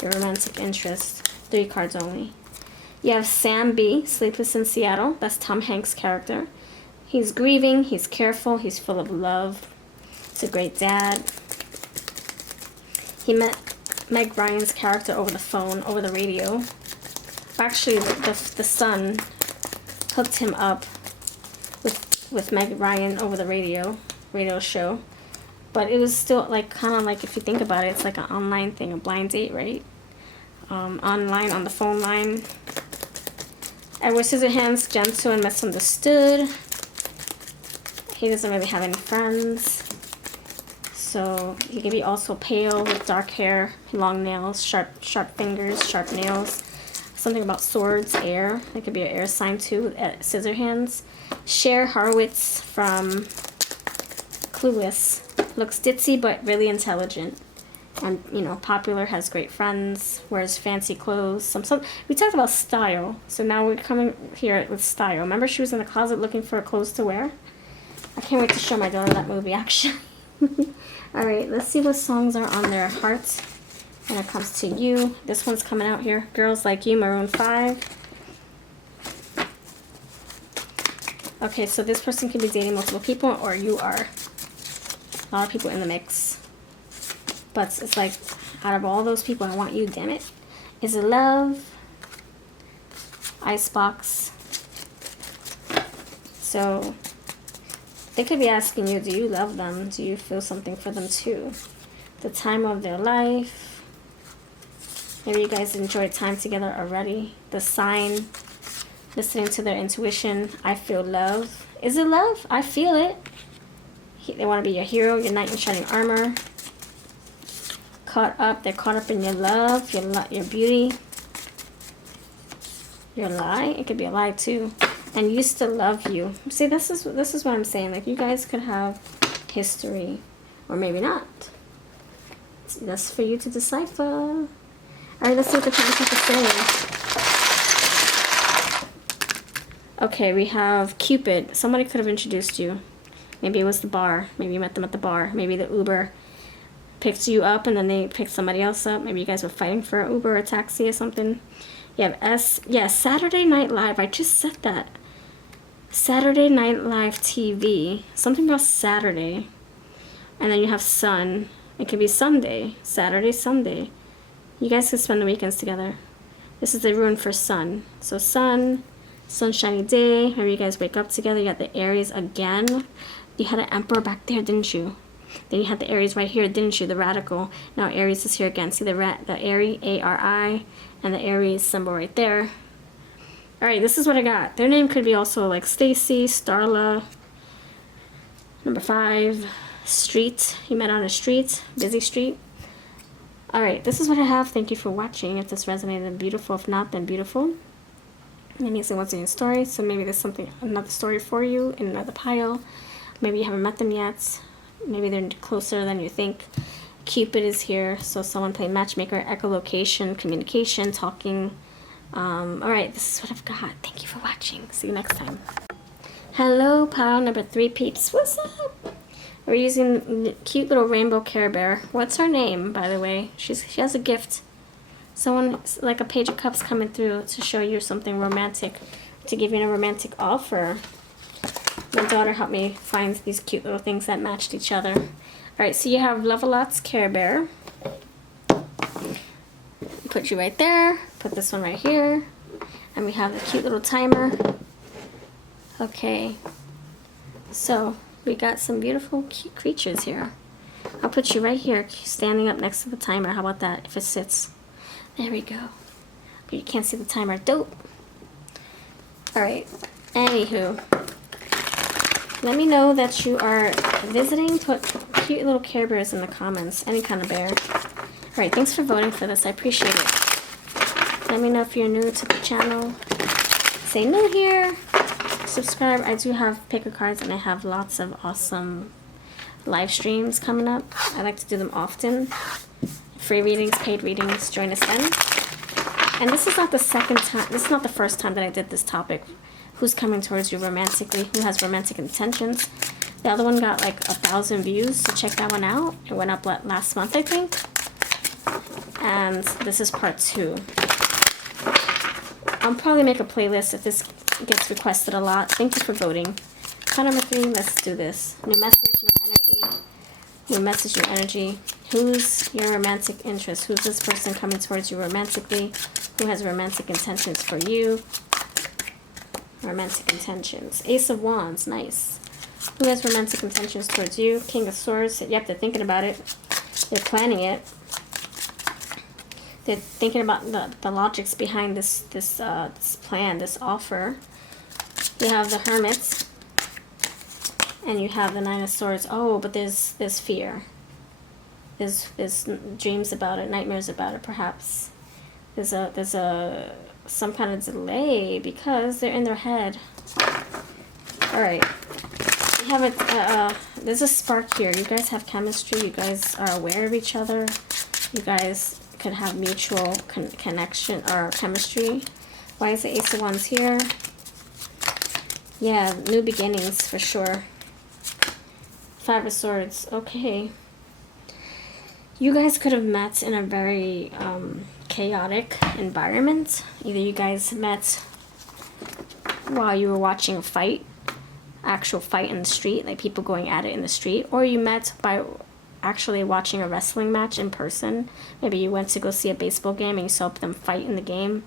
Your romantic interest. 3 cards only. You have Sam B, Sleepless in Seattle. That's Tom Hanks' character. He's grieving. He's careful. He's full of love. He's a great dad. He met Meg Ryan's character over the phone, over the radio. Actually, the son hooked him up with Meg Ryan over the radio show. But it was still like, kind of like, if you think about it, it's like an online thing, a blind date, right? Online, on the phone line. Edward Scissorhands, gentle and misunderstood. He doesn't really have any friends. So he can be also pale with dark hair, long nails, sharp fingers, sharp nails. Something about swords, air. It could be an air sign too, with Scissorhands. Cher Horowitz from Clueless. Looks ditzy but really intelligent. And, you know, popular, has great friends, wears fancy clothes. We talked about style, so now we're coming here with style. Remember she was in the closet looking for clothes to wear? I can't wait to show my daughter that movie, actually. Alright, let's see what songs are on their hearts when it comes to you. This one's coming out here. Girls Like You, Maroon 5. Okay, so this person could be dating multiple people, or you are. A lot of people in the mix. But it's like, out of all those people, I want you, damn it. Is it love? Icebox. So, they could be asking you, do you love them? Do you feel something for them too? The time of their life. Maybe you guys enjoyed time together already. The sign. Listening to their intuition. I feel love. Is it love? I feel it. They want to be your hero, your knight in shining armor. Caught up. They're caught up in your love, your beauty. Your lie. It could be a lie too. And used to love you. See, this is what I'm saying. Like, you guys could have history, or maybe not. That's for you to decipher. All right, let's see what the cards have to say. Okay, we have Cupid. Somebody could have introduced you. Maybe it was the bar. Maybe you met them at the bar. Maybe the Uber picked you up and then they picked somebody else up. Maybe you guys were fighting for an Uber or a taxi or something. You have Saturday Night Live. I just said that. Saturday Night Live TV. Something about Saturday. And then you have Sun. It could be Sunday. Saturday, Sunday. You guys can spend the weekends together. This is the rune for Sun. So Sun, sunshiny day. Maybe you guys wake up together. You got the Aries again. You had an Emperor back there, didn't you? Then you had the Aries right here, didn't you? The Radical. Now Aries is here again. See the Aries, A-R-I, and the Aries symbol right there. Alright, this is what I got. Their name could be also like Stacy, Starla. Number 5, Street. You met on a street, busy street. Alright, this is what I have. Thank you for watching. If this resonated, then beautiful. If not, then beautiful. Maybe it's a once in a story, so maybe there's another story for you in another pile. Maybe you haven't met them yet. Maybe they're closer than you think. Cupid is here, so someone played matchmaker, echolocation, communication, talking. Alright, this is what I've got. Thank you for watching. See you next time. Hello, pile number 3 peeps. What's up? We're using cute little rainbow Care Bear. What's her name, by the way? She has a gift. Someone, like a Page of Cups coming through to show you something romantic, to give you a romantic offer. My daughter helped me find these cute little things that matched each other. Alright, so you have Love-A-Lot's Care Bear. Put you right there. Put this one right here. And we have the cute little timer. Okay. So, we got some beautiful cute creatures here. I'll put you right here, standing up next to the timer. How about that, if it sits? There we go. You can't see the timer. Dope. Alright. Anywho. Let me know that you are visiting. Put cute little Care Bears in the comments. Any kind of bear. Alright, thanks for voting for this. I appreciate it. Let me know if you're new to the channel. Say new here. Subscribe. I do have picker cards and I have lots of awesome live streams coming up. I like to do them often. Free readings, paid readings. Join us then. And this is not the second time. This is not the first time that I did this topic. Who's coming towards you romantically? Who has romantic intentions? The other one got like 1,000 views, so check that one out. It went up last month, I think. And this is part 2. I'll probably make a playlist if this gets requested a lot. Thank you for voting. Card number 3, let's do this. New message, new energy. New message, new energy. Who's your romantic interest? Who's this person coming towards you romantically? Who has romantic intentions for you? Romantic intentions. Ace of Wands, nice. Who has romantic intentions towards you? King of Swords, yep, they're thinking about it. They're planning it. They're thinking about the logics behind this plan, this offer. You have the Hermit. And you have the Nine of Swords. Oh, but there's fear. There's dreams about it, nightmares about it, perhaps. There's some kind of delay because they're in their head. Alright. You have there's a spark here. You guys have chemistry. You guys are aware of each other. You guys could have mutual connection or chemistry. Why is the Ace of Wands here? Yeah, new beginnings for sure. 5 of Swords. Okay. You guys could have met in a very chaotic environment. Either you guys met while you were watching a fight, actual fight in the street, like people going at it in the street, or you met by actually watching a wrestling match in person. Maybe you went to go see a baseball game and you saw them fight in the game,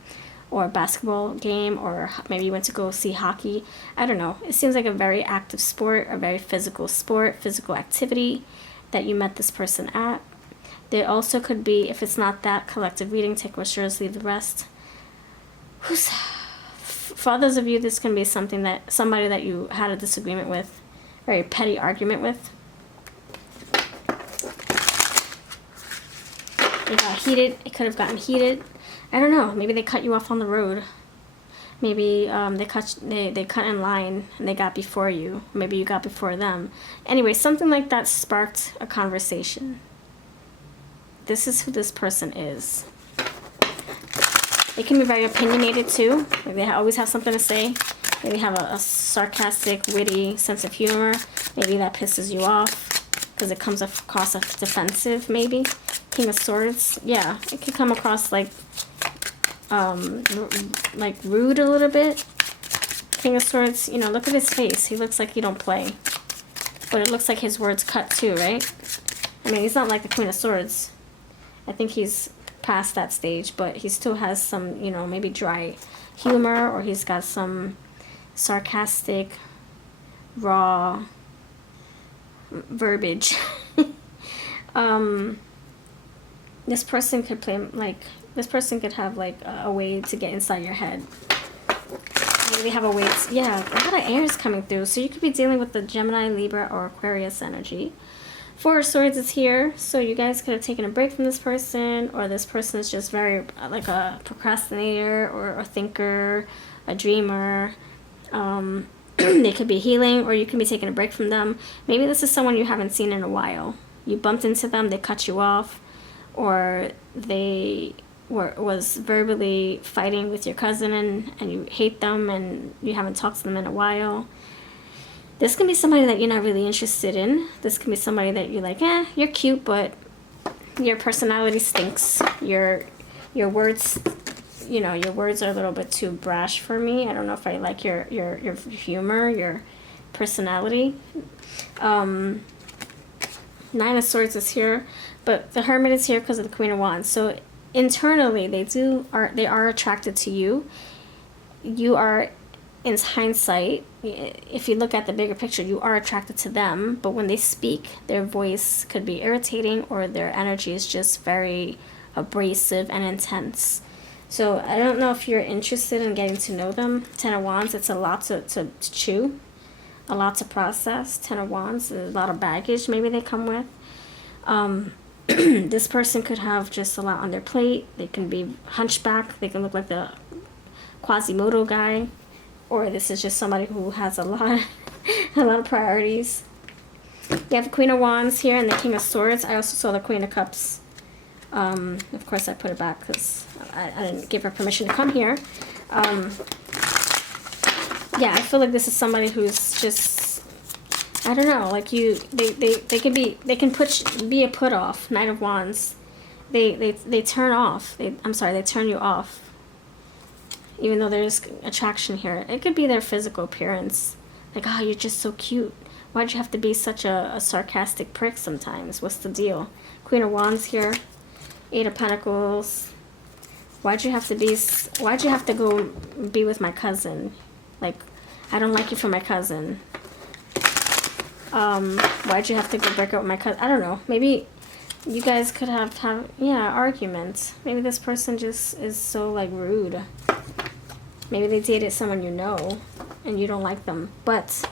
or a basketball game, or maybe you went to go see hockey. I don't know. It seems like a very active sport, a very physical sport, physical activity that you met this person at. There also could be, if it's not that collective reading, take what's yours, leave the rest. For others of you, this can be something that somebody that you had a disagreement with, very petty argument with. It got heated. It could have gotten heated. I don't know. Maybe they cut you off on the road. Maybe they cut in line and they got before you. Maybe you got before them. Anyway, something like that sparked a conversation. This is who this person is. They can be very opinionated too. Maybe they always have something to say. Maybe have a sarcastic, witty sense of humor. Maybe that pisses you off because it comes across as defensive, maybe. King of Swords. Yeah, it could come across like rude a little bit. King of Swords, you know, look at his face. He looks like he don't play. But it looks like his words cut too, right? I mean, he's not like the Queen of Swords. I think he's past that stage, but he still has some, you know, maybe dry humor, or he's got some sarcastic, raw verbiage. This person could play, like, this person could have, like, a way to get inside your head. Maybe they have a way to, yeah, a lot of air is coming through. So you could be dealing with the Gemini, Libra, or Aquarius energy. 4 of Swords is here, so you guys could have taken a break from this person, or this person is just very, like, a procrastinator, or a thinker, a dreamer. They could be healing, or you can be taking a break from them. Maybe this is someone you haven't seen in a while. You bumped into them, they cut you off, or they was verbally fighting with your cousin, and you hate them, and you haven't talked to them in a while. This can be somebody that you're not really interested in. This can be somebody that you're like, you're cute, but your personality stinks. You're your words, you know, your words are a little bit too brash for me. I don't know if I like your humor, your personality. Nine of Swords is here, but the Hermit is here because of the Queen of Wands. So internally, they are attracted to you. You are, in hindsight, if you look at the bigger picture, you are attracted to them, but when they speak, their voice could be irritating, or their energy is just very abrasive and intense. So I don't know if you're interested in getting to know them. Ten of Wands, it's a lot to chew, a lot to process. Ten of Wands, a lot of baggage maybe they come with. This person could have just a lot on their plate. They can be hunchback. They can look like the Quasimodo guy. Or this is just somebody who has a lot of priorities. You have the Queen of Wands here and the King of Swords. I also saw the Queen of Cups. Of course, I put it back because I didn't give her permission to come here. Yeah, I feel like this is somebody who's just, I don't know, like they can be a put off. Knight of Wands. They turn off. They turn you off. Even though there's attraction here. It could be their physical appearance. Like, oh, you're just so cute. Why'd you have to be such a sarcastic prick sometimes? What's the deal? Queen of Wands here. Eight of Pentacles. Why'd you have to go be with my cousin? Like, I don't like you for my cousin. Why'd you have to go break up with my cousin? I don't know. Maybe you guys could have arguments. Maybe this person just is so, like, rude. Maybe they dated someone you know, and you don't like them. But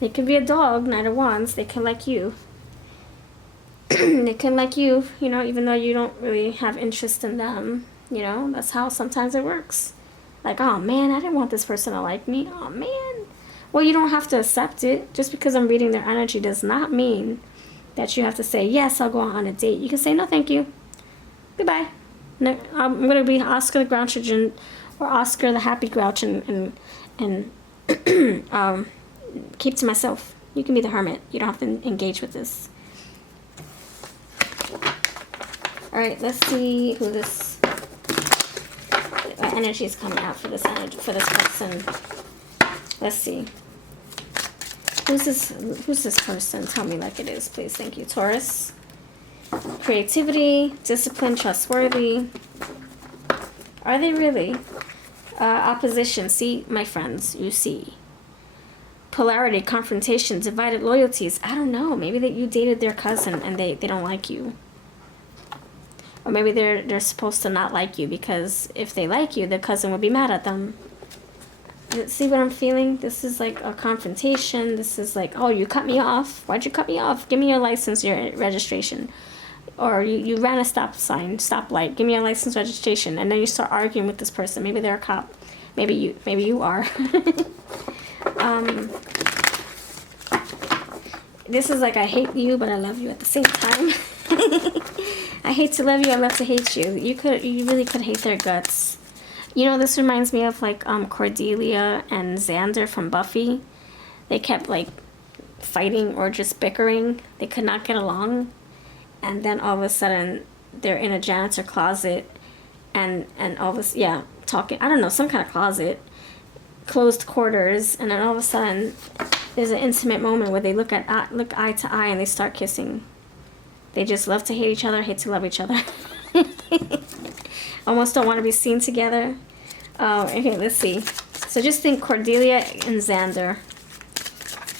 they could be a dog, Knight of Wands. They can like you. They can like you, you know, even though you don't really have interest in them. You know, that's how sometimes it works. Like, oh, man, I didn't want this person to like me. Oh, man. Well, you don't have to accept it. Just because I'm reading their energy does not mean that you have to say, yes, I'll go on a date. You can say, no, thank you. Goodbye. No, I'm going to be Oscar the Grouch or Oscar the Happy Grouch and keep to myself. You can be the Hermit. You don't have to engage with this. Alright, let's see who this energy is coming out for this person. Let's see. Who's this person? Tell me like it is, please. Thank you. Taurus. Creativity, discipline, trustworthy. Are they really? Opposition. See, my friends, you see. Polarity, confrontation, divided loyalties. I don't know. Maybe that you dated their cousin and they don't like you. Or maybe they're supposed to not like you because if they like you, their cousin would be mad at them. See what I'm feeling? This is like a confrontation. This is like, oh, you cut me off. Why'd you cut me off? Give me your license, your registration. Or you ran a stoplight. Give me your license, registration. And then you start arguing with this person. Maybe they're a cop. Maybe you are. This is like I hate you, but I love you at the same time. I hate to love you, I love to hate you. You really could hate their guts. You know, this reminds me of like Cordelia and Xander from Buffy. They kept like fighting or just bickering. They could not get along. And then all of a sudden they're in a janitor closet and all this, talking, I don't know, some kind of closet, closed quarters, and then all of a sudden there's an intimate moment where they look eye to eye and they start kissing. They just love to hate each other, hate to love each other. Almost don't want to be seen together. Okay, let's see. So just think Cordelia and Xander.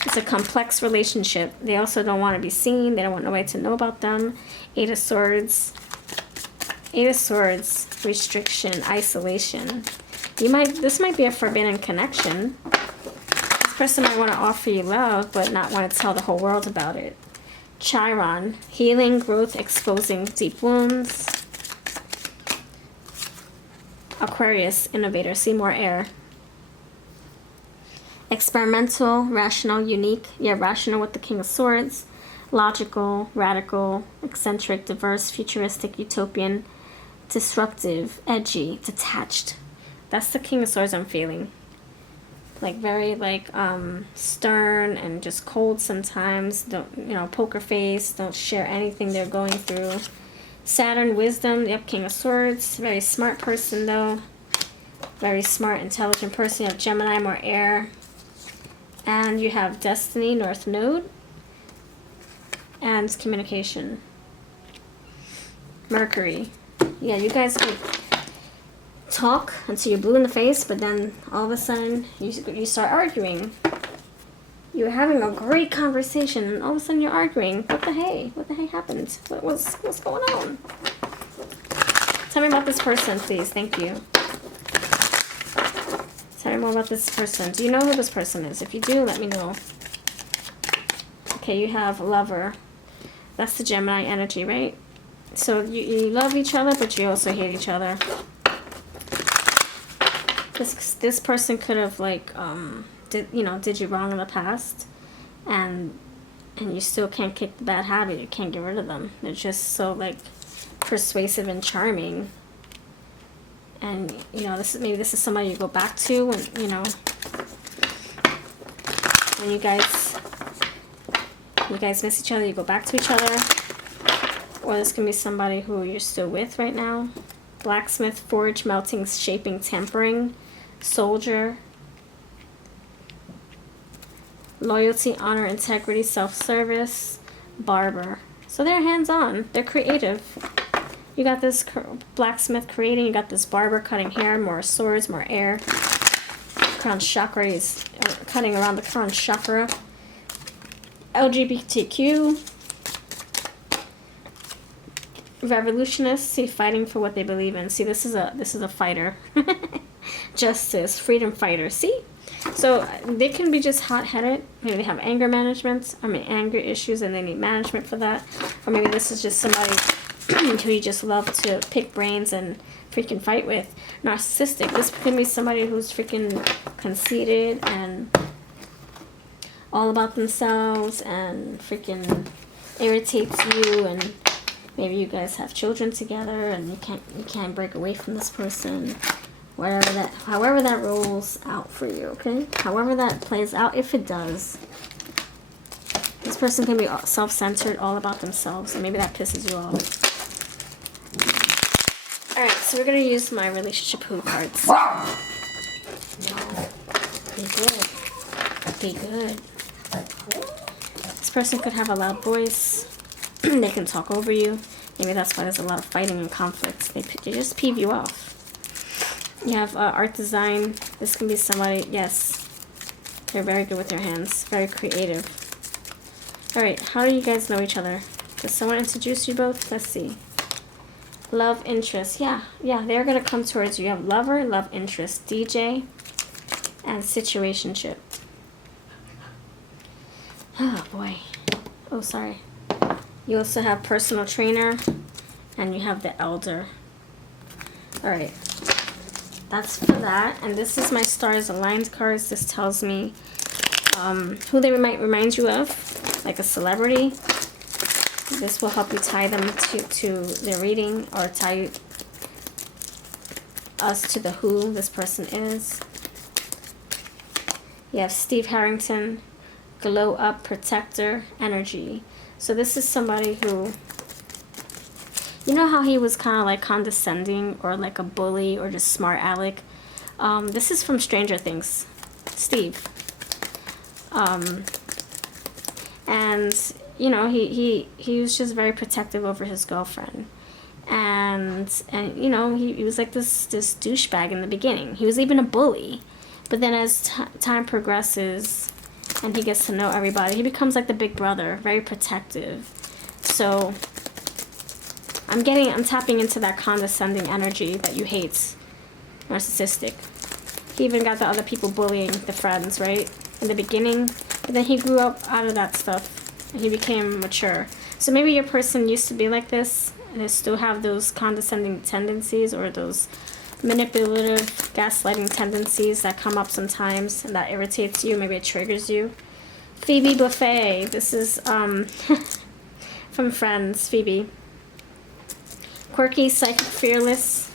It's a complex relationship. They also don't want to be seen. They don't want nobody to know about them. Eight of Swords. Eight of Swords. Restriction. Isolation. This might be a forbidden connection. This person might want to offer you love, but not want to tell the whole world about it. Chiron. Healing, growth, exposing deep wounds. Aquarius. Innovator. See more air. Experimental, rational, unique. Yeah, rational with the King of Swords. Logical, radical, eccentric, diverse, futuristic, utopian, disruptive, edgy, detached. That's the King of Swords I'm feeling. Like very like stern and just cold sometimes. Don't, poker face. Don't share anything they're going through. Saturn, wisdom. Yep, King of Swords. Very smart person, though. Very smart, intelligent person. You have Gemini, more air. And you have Destiny, North Node. And communication. Mercury. Yeah, you guys could talk until you're blue in the face, but then all of a sudden you start arguing. You're having a great conversation, and all of a sudden you're arguing. What the hey? What the hey happened? What's going on? Tell me about this person, please. Thank you. Tell me more about this person. Do you know who this person is? If you do, let me know. Okay, you have Lover. That's the Gemini energy, right? So you love each other, but you also hate each other. This person could have like did you wrong in the past, and you still can't kick the bad habit. You can't get rid of them. They're just so like persuasive and charming. And this is somebody you go back to when when you guys miss each other. You go back to each other, or this can be somebody who you're still with right now. Blacksmith, forge, melting, shaping, tempering, soldier, loyalty, honor, integrity, self-service, barber. So they're hands-on. They're creative. You got this blacksmith creating. You got this barber cutting hair, more swords, more air. Crown chakra, he's cutting around the crown chakra. LGBTQ. Revolutionists, see, fighting for what they believe in. See, this is a fighter. Justice, freedom fighter. See? So they can be just hot-headed. Maybe they have anger anger issues, and they need management for that. Or maybe this is just somebody who you just love to pick brains and freaking fight with. Narcissistic. This can be somebody who's freaking conceited and all about themselves and freaking irritates you, and maybe you guys have children together and you can't break away from this person. However that rolls out for you, okay? However that plays out, if it does. This person can be self-centered, all about themselves, and maybe that pisses you off. Alright, so we're going to use my relationship who cards. No. Be good. Be good. This person could have a loud voice. They can talk over you. Maybe that's why there's a lot of fighting and conflict. They just peeve you off. You have art design. This can be somebody, yes. They're very good with their hands. Very creative. Alright, how do you guys know each other? Does someone introduce you both? Let's see. Love interest. Yeah, they're going to come towards you. You have lover, love interest, DJ, and situationship. Oh, boy. Oh, sorry. You also have personal trainer, and you have the elder. Alright. That's for that. And this is my stars aligned cards. This tells me who they might remind you of, like a celebrity. This will help you tie them to their reading, or tie us to the who this person is. You have Steve Harrington, glow up, protector, energy. So this is somebody who, you know how he was kind of like condescending or like a bully or just smart aleck? This is from Stranger Things, Steve. And he was just very protective over his girlfriend, and he was like this douchebag in the beginning. He was even a bully, but then as time progresses and he gets to know everybody, he becomes like the big brother, very protective. So I'm tapping into that condescending energy that you hate, narcissistic. He even got the other people bullying the friends, right, in the beginning, but then he grew up out of that stuff. He became mature. So maybe your person used to be like this, and they still have those condescending tendencies or those manipulative, gaslighting tendencies that come up sometimes, and that irritates you. Maybe it triggers you. Phoebe Buffet. This is from Friends. Phoebe. Quirky, psychic, fearless.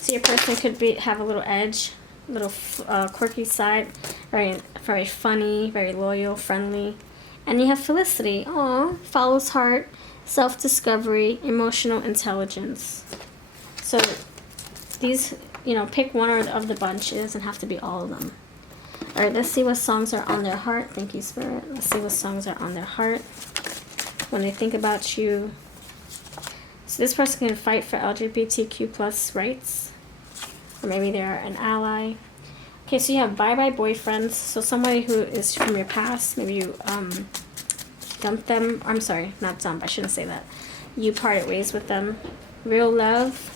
So your person could have a little edge, a little quirky side, very, very funny, very loyal, friendly. And you have Felicity. Aw, follows heart, self-discovery, emotional intelligence. So these, you know, pick one of the bunch. It doesn't have to be all of them. All right, let's see what songs are on their heart. Thank you, Spirit. Let's see what songs are on their heart when they think about you. So this person can fight for LGBTQ plus rights, or maybe they're an ally. Okay, so you have bye-bye boyfriends. So somebody who is from your past, maybe you dumped them. I'm sorry, not dump. I shouldn't say that. You parted ways with them. Real love.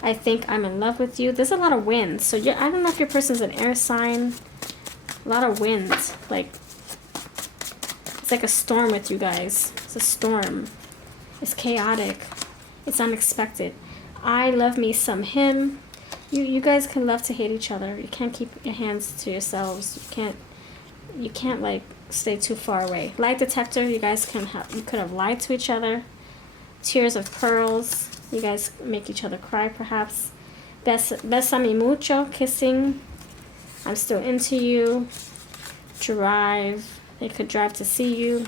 I think I'm in love with you. There's a lot of winds. So I don't know if your person's an air sign. A lot of winds. Like, it's like a storm with you guys. It's a storm. It's chaotic. It's unexpected. I love me some him. You guys can love to hate each other. You can't keep your hands to yourselves. You can't like stay too far away. Lie detector. You guys you could have lied to each other. Tears of pearls. You guys make each other cry, perhaps. Besame mucho, kissing. I'm still into you. Drive. They could drive to see you.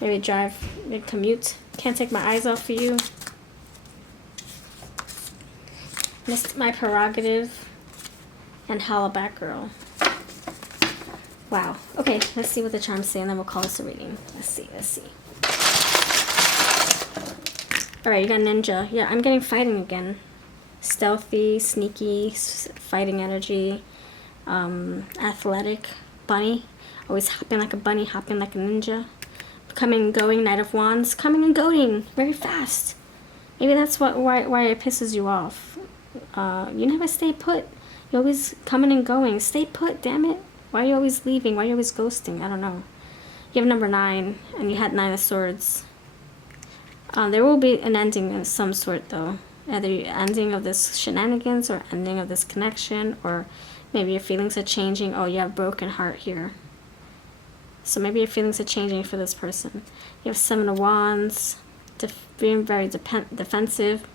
Maybe they commute. Can't take my eyes off of you. Missed my prerogative. And holla back, girl. Wow. Okay, let's see what the charms say, and then we'll call this a reading. Let's see. Alright, you got ninja. Yeah, I'm getting fighting again. Stealthy, sneaky, fighting energy. Athletic. Bunny. Always hopping like a bunny, hopping like a ninja. Coming and going, Knight of Wands. Coming and going. Very fast. Maybe that's why it pisses you off. You never stay put. You're always coming and going. Stay put, damn it. Why are you always leaving? Why are you always ghosting? I don't know. You have number 9, and you had 9 of Swords. There will be an ending of some sort, though. Either ending of this shenanigans or ending of this connection, or maybe your feelings are changing. Oh, you have broken heart here. So maybe your feelings are changing for this person. You have 7 of Wands, being very defensive.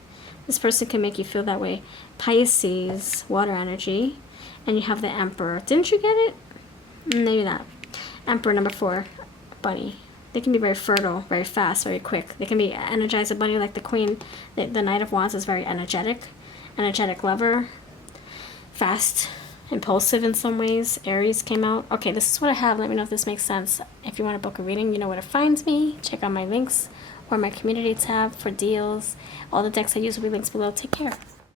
This person can make you feel that way. Pisces, water energy, and you have the Emperor. Didn't you get it? Maybe not. Emperor number 4, bunny. They can be very fertile, very fast, very quick. They can be energized, a bunny like the Queen. The Knight of Wands is very energetic lover, fast, impulsive in some ways. Aries came out. Okay, this is what I have. Let me know if this makes sense. If you want to book a reading, you know where to find me. Check out my links or my community tab for deals. All the decks I use will be links below. Take care.